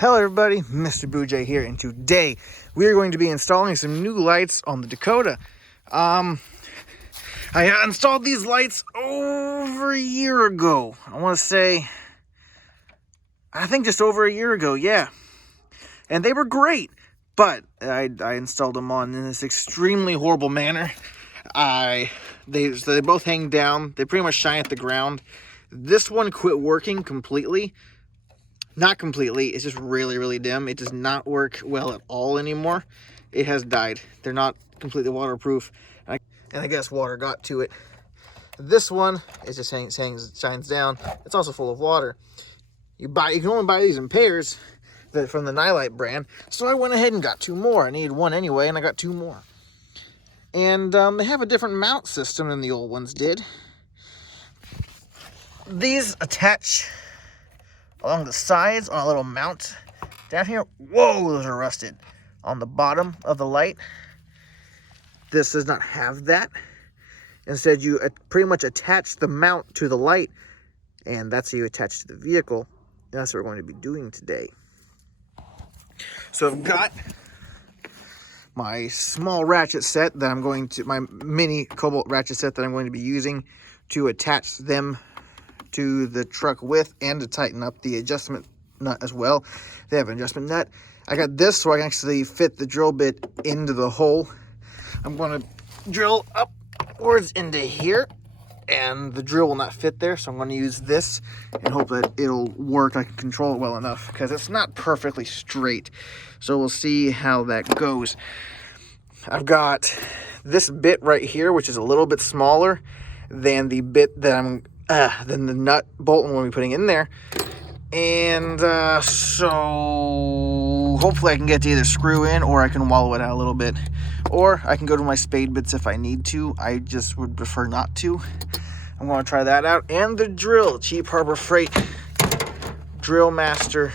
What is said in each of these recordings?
Hello everybody, Mr. Boojay here, and today we are going to be installing some new lights on the Dakota. I installed these lights over a year ago. I want to say, I think just over a year ago, yeah. And they were great, but I installed them on in this extremely horrible manner. They both hang down. They pretty much shine at the ground. This one quit working completely. Not completely, it's just really, really dim. It does not work well at all anymore. It has died. They're not completely waterproof. And I guess water got to it. This one, it just shines down. It's also full of water. You can only buy these in pairs from the Nightlight brand. So I went ahead and got two more. I needed one anyway, and I got two more. And they have a different mount system than the old ones did. These attach along the sides on a little mount down here. Whoa, those are rusted. On the bottom of the light, this does not have that. Instead, you pretty much attach the mount to the light, and that's how you attach to the vehicle. That's what we're going to be doing today. So I've got my small ratchet set that I'm going to, my mini cobalt ratchet set that I'm going to be using to attach them to the truck with, and to tighten up the adjustment nut as well. They have an adjustment nut. I got this so I can actually fit the drill bit into the hole. I'm going to drill upwards into here, and the drill will not fit there, so I'm going to use this and hope that it'll work. I can control it well enough because it's not perfectly straight. So we'll see how that goes. I've got this bit right here, which is a little bit smaller than the bit that than the nut bolt I'm going to be putting in there. And so hopefully I can get to either screw in, or I can wallow it out a little bit, or I can go to my spade bits if I need to. I just would prefer not to. I'm going to try that out. And the drill, Cheap Harbor Freight Drill Master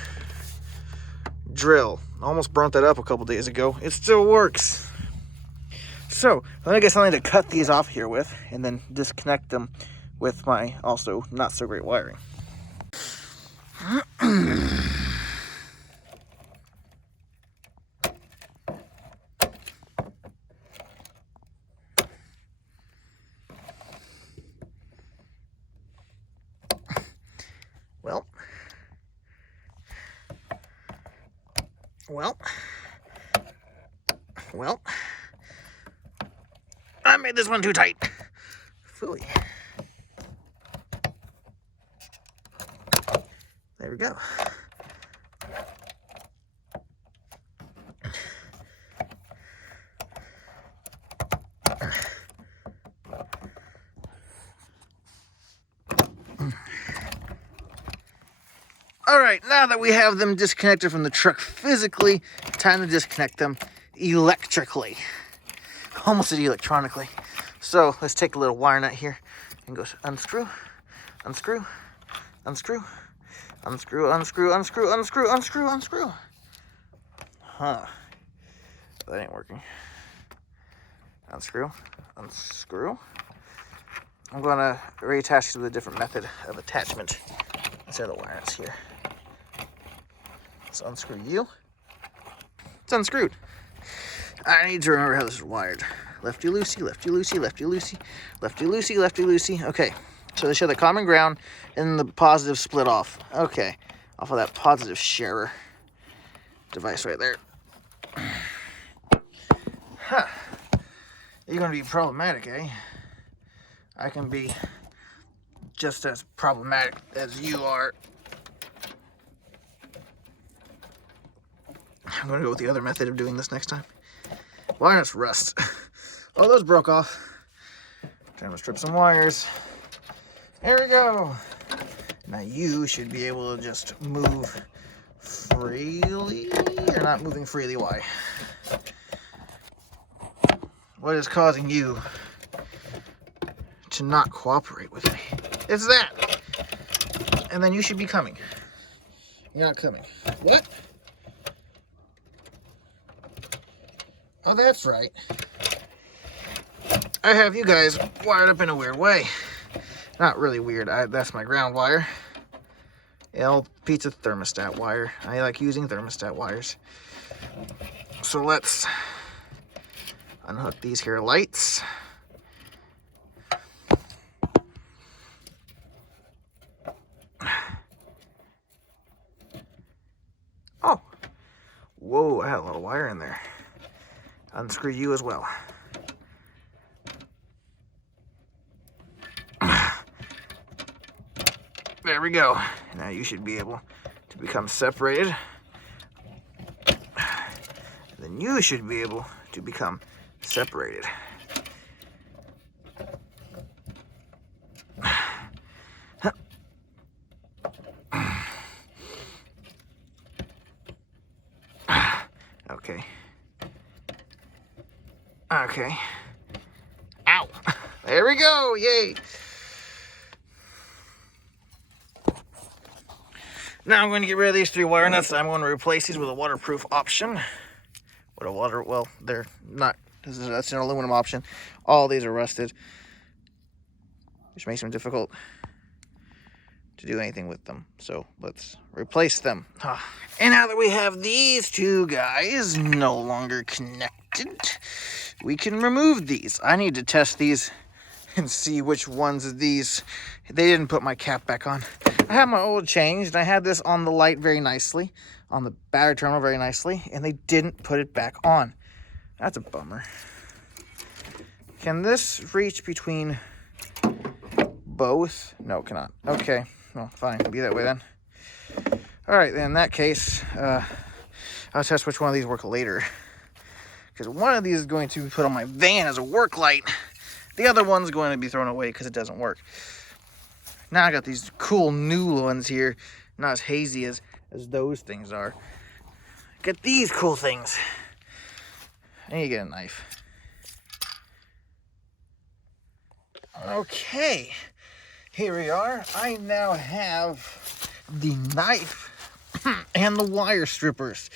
drill. Almost burnt that up a couple days ago. It still works. So let me get something to cut these off here with, and then disconnect them with my also not so great wiring. Well, I made this one too tight. Phooey. There we go. All right, now that we have them disconnected from the truck physically, time to disconnect them electrically. Almost said electronically. So let's take a little wire nut here and go unscrew, unscrew, unscrew, unscrew, unscrew, unscrew, unscrew, unscrew, unscrew. Huh. That ain't working. Unscrew, unscrew. I'm going to reattach to a different method of attachment instead of the wire nuts here. Let's unscrew you. It's unscrewed. I need to remember how this is wired. Lefty loosey, lefty loosey, lefty loosey, lefty loosey, lefty loosey. Okay, so they show the common ground and the positive split off. Okay, off of that positive sharer device right there. Huh. You're going to be problematic, eh? I can be just as problematic as you are. I'm going to go with the other method of doing this next time. Wire nuts rust. Oh, those broke off. Trying to strip some wires. There we go. Now you should be able to just move freely. You're not moving freely. Why? What is causing you to not cooperate with me? It's that. And then you should be coming. You're not coming. What? Oh, that's right. I have you guys wired up in a weird way. Not really weird. That's my ground wire. old pizza thermostat wire. I like using thermostat wires. So let's unhook these here lights. Oh, whoa, I had a lot of wire in there. Unscrew you as well. There we go. Now you should be able to become separated. Then you should be able to become separated. Okay. Okay. Ow! There we go! Yay! Now I'm going to get rid of these 3 wire nuts. I'm going to replace these with a waterproof option. Well, they're not. That's an aluminum option. All these are rusted, which makes them difficult to do anything with them. So let's replace them. And now that we have these 2 guys no longer connected, we can remove these. I need to test these and see which ones of these. They didn't put my cap back on. I had my oil changed. I had this on the light very nicely, on the battery terminal very nicely, and they didn't put it back on. That's a bummer. Can this reach between both? No, it cannot. Okay, well, fine. Be that way then. All right, then in that case, I'll test which one of these work later. Because one of these is going to be put on my van as a work light. The other one's going to be thrown away because it doesn't work. Now I got these cool new ones here. Not as hazy as those things are. Get these cool things. I need to get a knife. Okay. Here we are. I now have the knife and the wire strippers.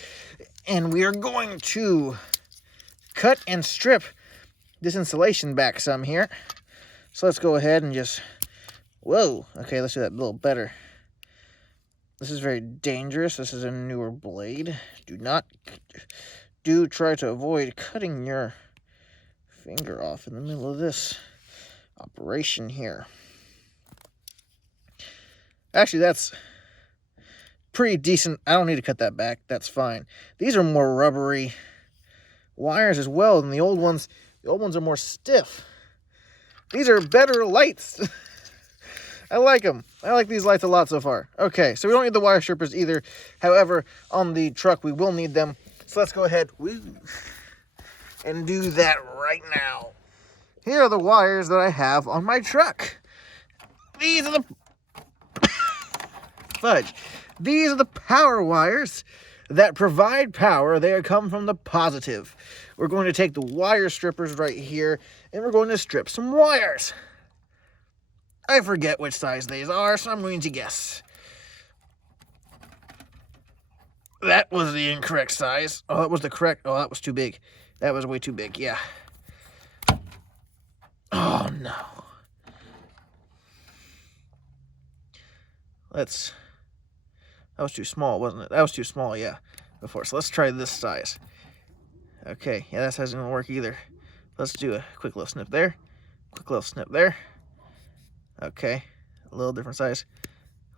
And we are going to cut and strip this insulation back some here. So let's go ahead and just... Whoa. Okay, let's do that a little better. This is very dangerous. This is a newer blade. Do try to avoid cutting your finger off in the middle of this operation here. Actually, that's pretty decent. I don't need to cut that back. That's fine. These are more rubbery wires as well than the old ones. The old ones are more stiff. These are better lights. I like them. I like these lights a lot so far. Okay, so we don't need the wire strippers either. However, on the truck, we will need them. So let's go ahead and do that right now. Here are the wires that I have on my truck. These are the... Fudge. These are the power wires that provide power. They come from the positive. We're going to take the wire strippers right here, and we're going to strip some wires. I forget which size these are, so I'm going to guess. That was the incorrect size. Oh, that was the correct. Oh, that was too big. That was way too big, yeah. Oh, no. That was too small, wasn't it? That was too small, yeah, before. So let's try this size. Okay, yeah, that size doesn't work either. Let's do a quick little snip there. Quick little snip there. Okay, a little different size.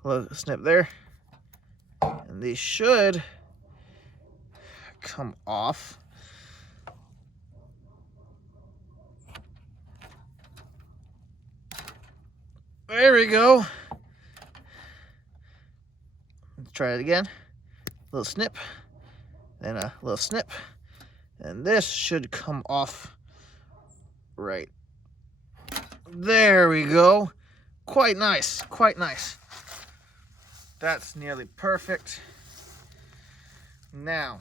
A little snip there. And these should come off. There we go. Let's try it again. A little snip, then a little snip. And this should come off right. There we go. Quite nice, quite nice. That's nearly perfect. Now,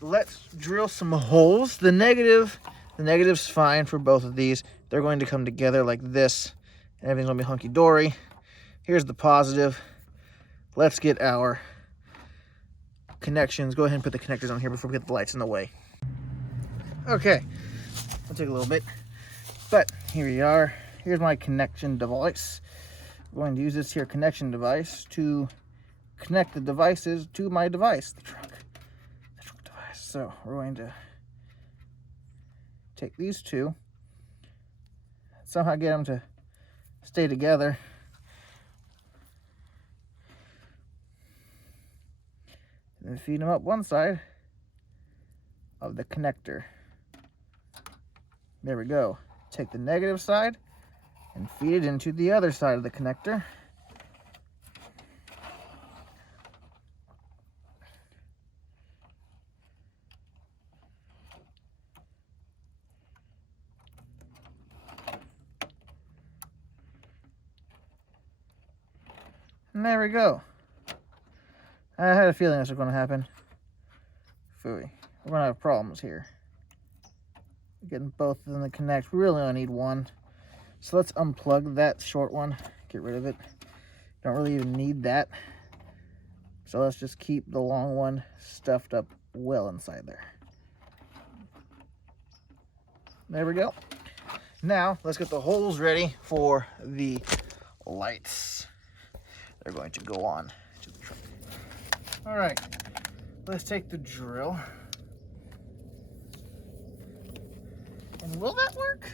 let's drill some holes. The negative's fine for both of these. They're going to come together like this, and everything's gonna be hunky-dory. Here's the positive. Let's get our connections. Go ahead and put the connectors on here before we get the lights in the way. Okay, it'll take a little bit, but here we are. Here's my connection device. I'm going to use this here connection device to connect the devices to my device, the trunk device. So we're going to take these two, somehow get them to stay together. And then feed them up one side of the connector. There we go. Take the negative side and feed it into the other side of the connector. And there we go. I had a feeling this was going to happen. Phooey. We're going to have problems here. Getting both of them to connect. We really only need one. So let's unplug that short one. Get rid of it. Don't really even need that. So let's just keep the long one stuffed up well inside there. There we go. Now let's get the holes ready for the lights. They're going to go on to the truck. All right, let's take the drill. And will that work?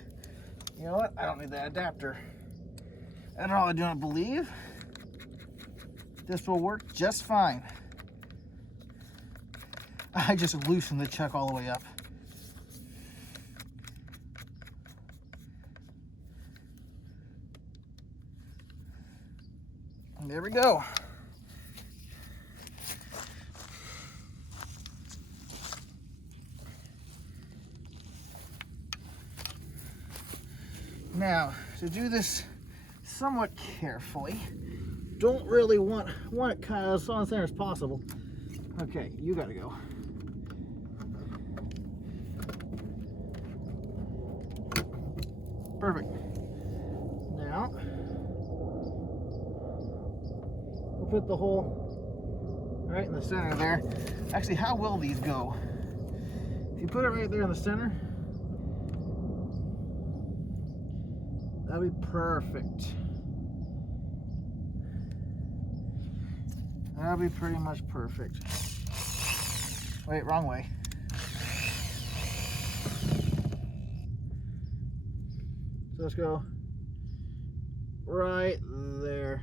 You know what? I don't need that adapter. At all, I do not believe this will work just fine. I just loosened the chuck all the way up. And there we go. Now, to do this somewhat carefully, don't really want it kind of as on center as possible. Okay, you gotta go. Perfect. Now, we'll put the hole right in the center there. Actually, how will these go? If you put it right there in the center, that'll be perfect. That'll be pretty much perfect. Wait, wrong way. So let's go right there.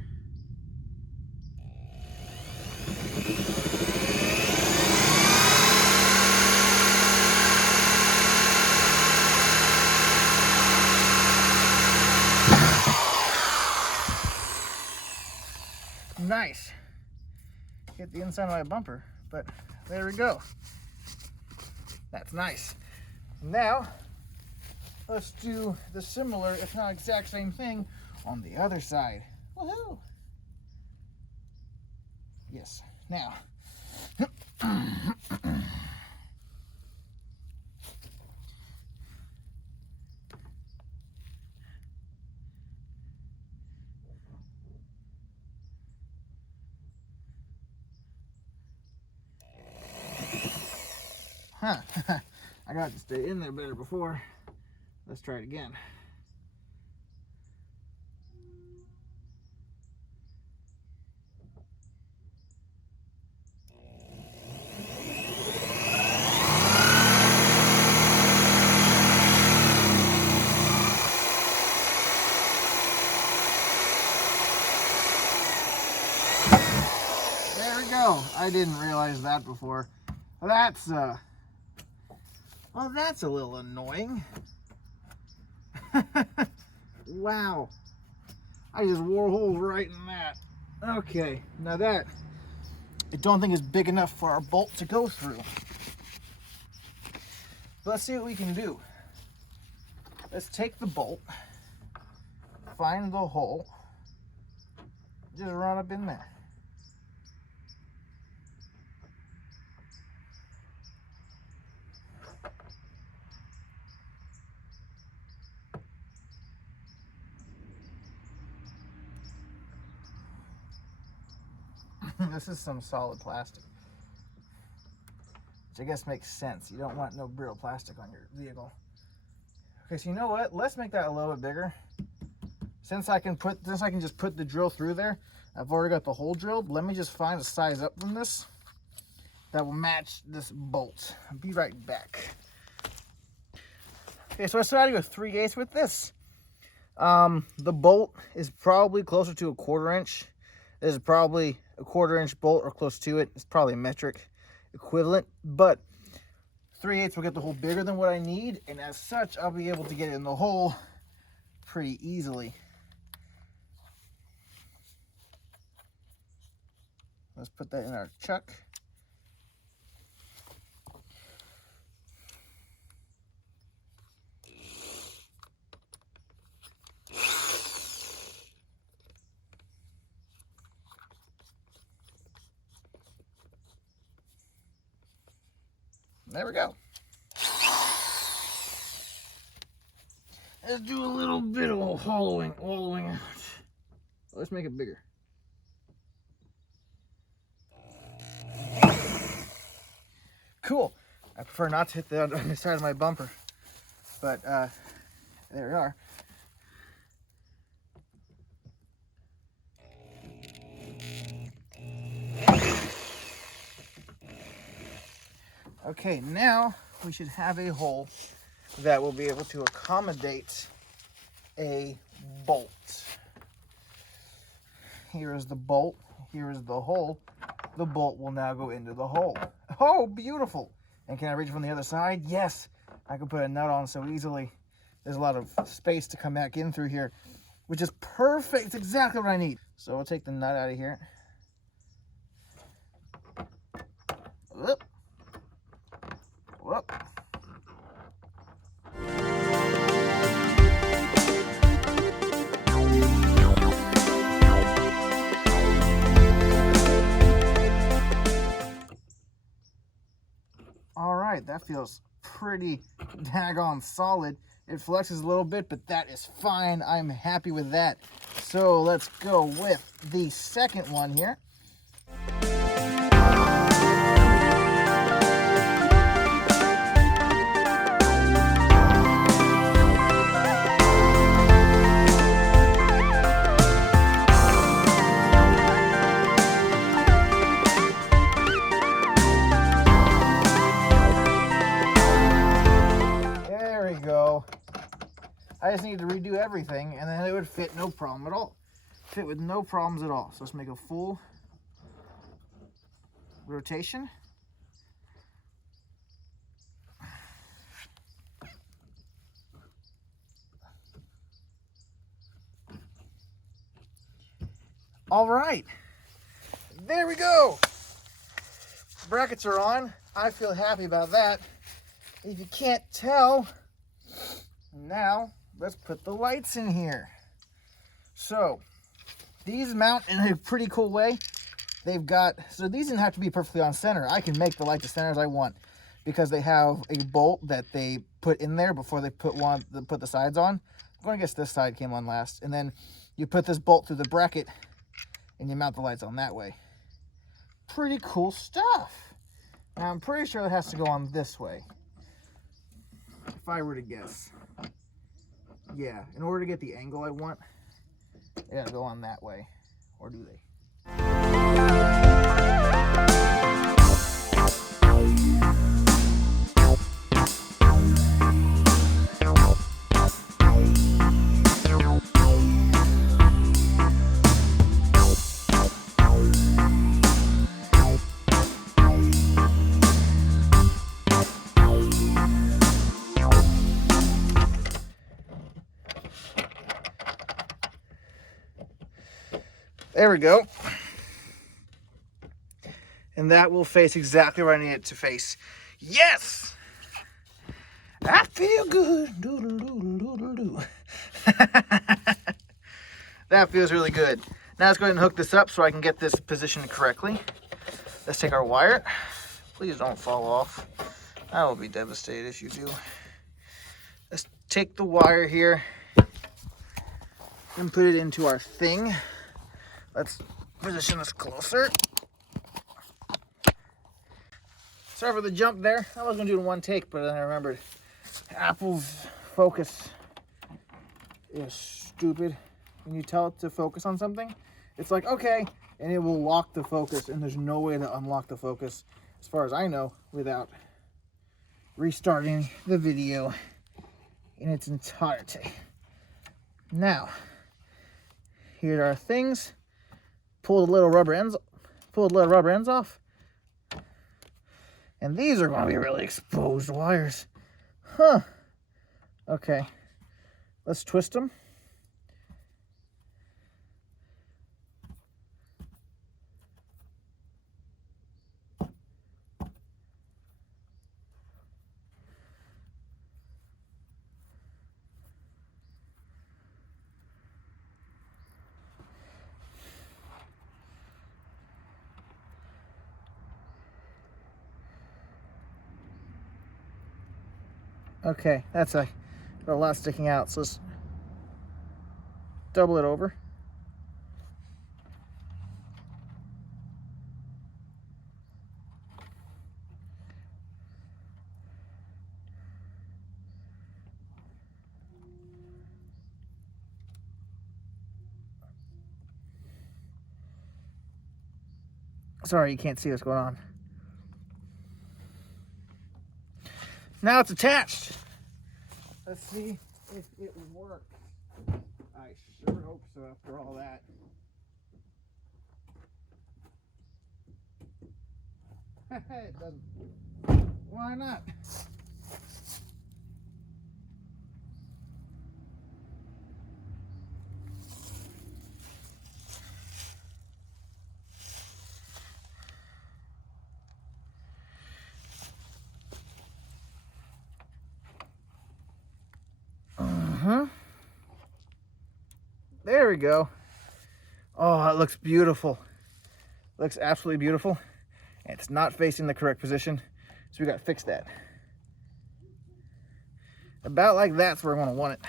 Nice. Hit the inside of my bumper, but there we go. That's nice. Now, let's do the similar, if not exact same thing, on the other side. Woohoo! Yes. Now, I got to stay in there better before. Let's try it again. There we go. I didn't realize that before. That's well, that's a little annoying. Wow. I just wore holes right in that. Okay, now that I don't think is big enough for our bolt to go through. Let's see what we can do. Let's take the bolt, find the hole, just run up in there. This is some solid plastic, which I guess makes sense. You don't want no brittle plastic on your vehicle. Okay, so you know what? Let's make that a little bit bigger since I can just put the drill through there, I've already got the hole drilled. Let me just find a size up from this that will match this bolt. I'll be right back. Okay, so I decided to go 3/8 with this. The bolt is probably closer to a 1/4 inch. This is probably a 1/4 inch bolt or close to it. It's probably a metric equivalent, but 3/8 will get the hole bigger than what I need, and as such, I'll be able to get it in the hole pretty easily. Let's put that in our chuck. There we go. Let's do a little bit of hollowing out. Let's make it bigger. Cool. I prefer not to hit the other side of my bumper, but there we are. Okay, now we should have a hole that will be able to accommodate a bolt. Here is the bolt. Here is the hole. The bolt will now go into the hole. Oh, beautiful. And can I reach it from the other side? Yes. I can put a nut on so easily. There's a lot of space to come back in through here, which is perfect. It's exactly what I need. So we'll take the nut out of here. Whoop. Whoop. All right, that feels pretty daggone solid. It flexes a little bit, but that is fine. I'm happy with that. So let's go with the second one here. I just need to redo everything, and then it would fit no problem at all. Fit with no problems at all. So let's make a full rotation. All right, there we go. Brackets are on. I feel happy about that. If you can't tell, now let's put the lights in here. So these mount in a pretty cool way. They've got, so these didn't have to be perfectly on center. I can make the light as center as I want because they have a bolt that they put in there before they put the sides on. I'm going to guess this side came on last. And then you put this bolt through the bracket and you mount the lights on that way. Pretty cool stuff. Now I'm pretty sure it has to go on this way, if I were to guess. Yeah, in order to get the angle I want, they gotta go on that way. Or do they? There we go. And that will face exactly where I need it to face. Yes! I feel good. Doodle-doodle-doodle-doo. That feels really good. Now let's go ahead and hook this up so I can get this positioned correctly. Let's take our wire. Please don't fall off. I will be devastated if you do. Let's take the wire here and put it into our thing. Let's position this closer. Sorry for the jump there. I was going to do it in one take, but then I remembered Apple's focus is stupid. when you tell it to focus on something, it's like, okay, and it will lock the focus, and there's no way to unlock the focus, as far as I know, without restarting the video in its entirety. Now, here are our things. Pull the little rubber ends off. And these are going to be really exposed wires. Huh. Okay. Let's twist them. Okay, that's a lot sticking out, so let's double it over. Sorry, you can't see what's going on. Now it's attached. Let's see if it works. I sure hope so after all that. It doesn't. Why not? There we go. Oh, it looks beautiful. It looks absolutely beautiful. And it's not facing the correct position, so we got to fix that. About like that's where I want to want it.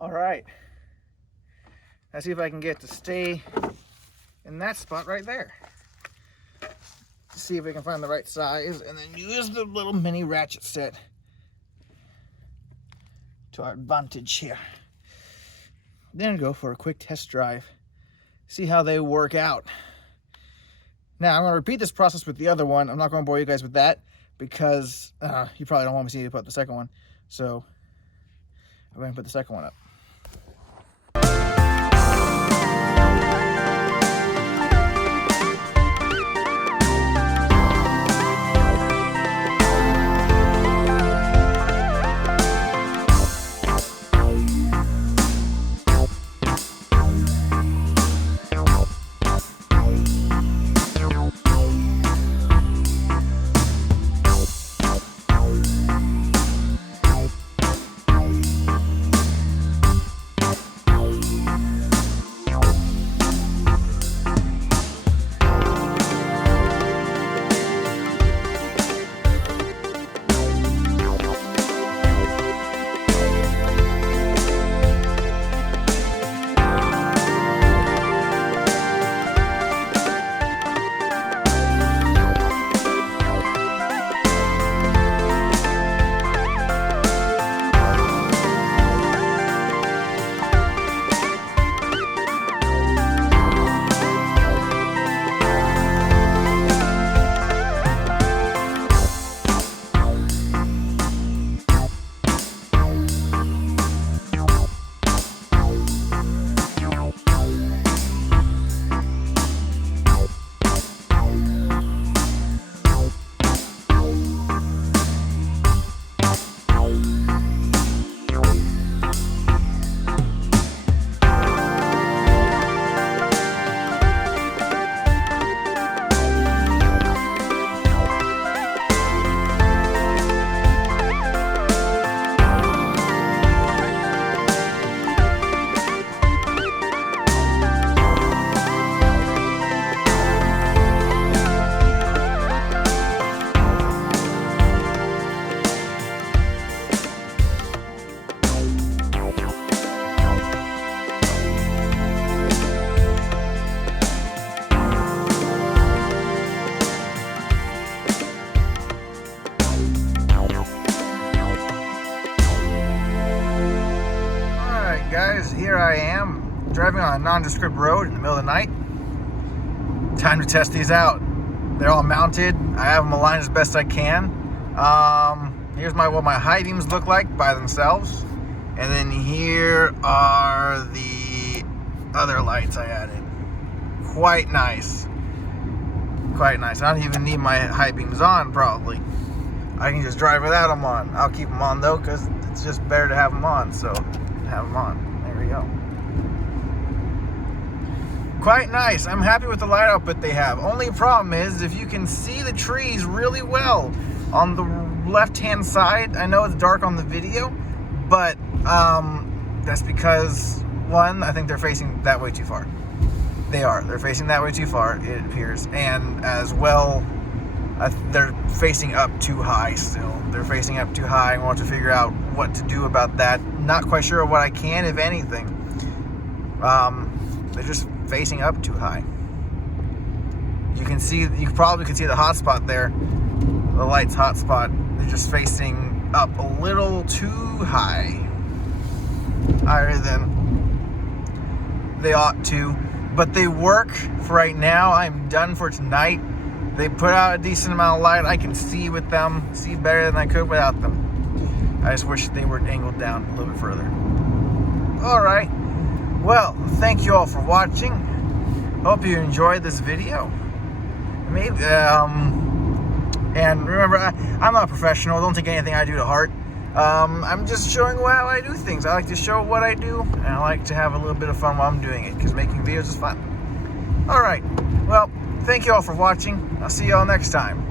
All right, let's see if I can get it to stay in that spot right there. See if we can find the right size and then use the little mini ratchet set to our advantage here. Then go for a quick test drive, see how they work out. Now I'm going to repeat this process with the other one. I'm not going to bore you guys with that because you probably don't want me to see you put the second one. So I'm going to put the second one up. guys, here I am driving on a nondescript road in the middle of the night. Time to test these out. They're all mounted. I have them aligned as best I can. Here's what my high beams look like by themselves, and then here are the other lights I added. Quite nice. Quite nice. I don't even need my high beams on, probably. I can just drive without them on. I'll keep them on though, because it's just better to have them on. So have them on. There we go. Quite nice. I'm happy with the light output they have. Only problem is if you can see the trees really well on the left-hand side. I know it's dark on the video, but that's because, one, I think they're facing that way too far. They're facing that way too far, it appears. And as well, they're facing up too high still. They're facing up too high. I want to figure out what to do about that. Not quite sure what I can, if anything. They're just facing up too high. You probably can see the hot spot there. The light's hot spot. They're just facing up a little too high. Higher than they ought to. But they work for right now. I'm done for tonight. They put out a decent amount of light. I can see with them. See better than I could without them. I just wish they were angled down a little bit further. Alright. Well, thank you all for watching. Hope you enjoyed this video. Maybe, and remember, I'm not a professional. Don't take anything I do to heart. I'm just showing how I do things. I like to show what I do, and I like to have a little bit of fun while I'm doing it, because making videos is fun. Alright, well, thank you all for watching. I'll see you all next time.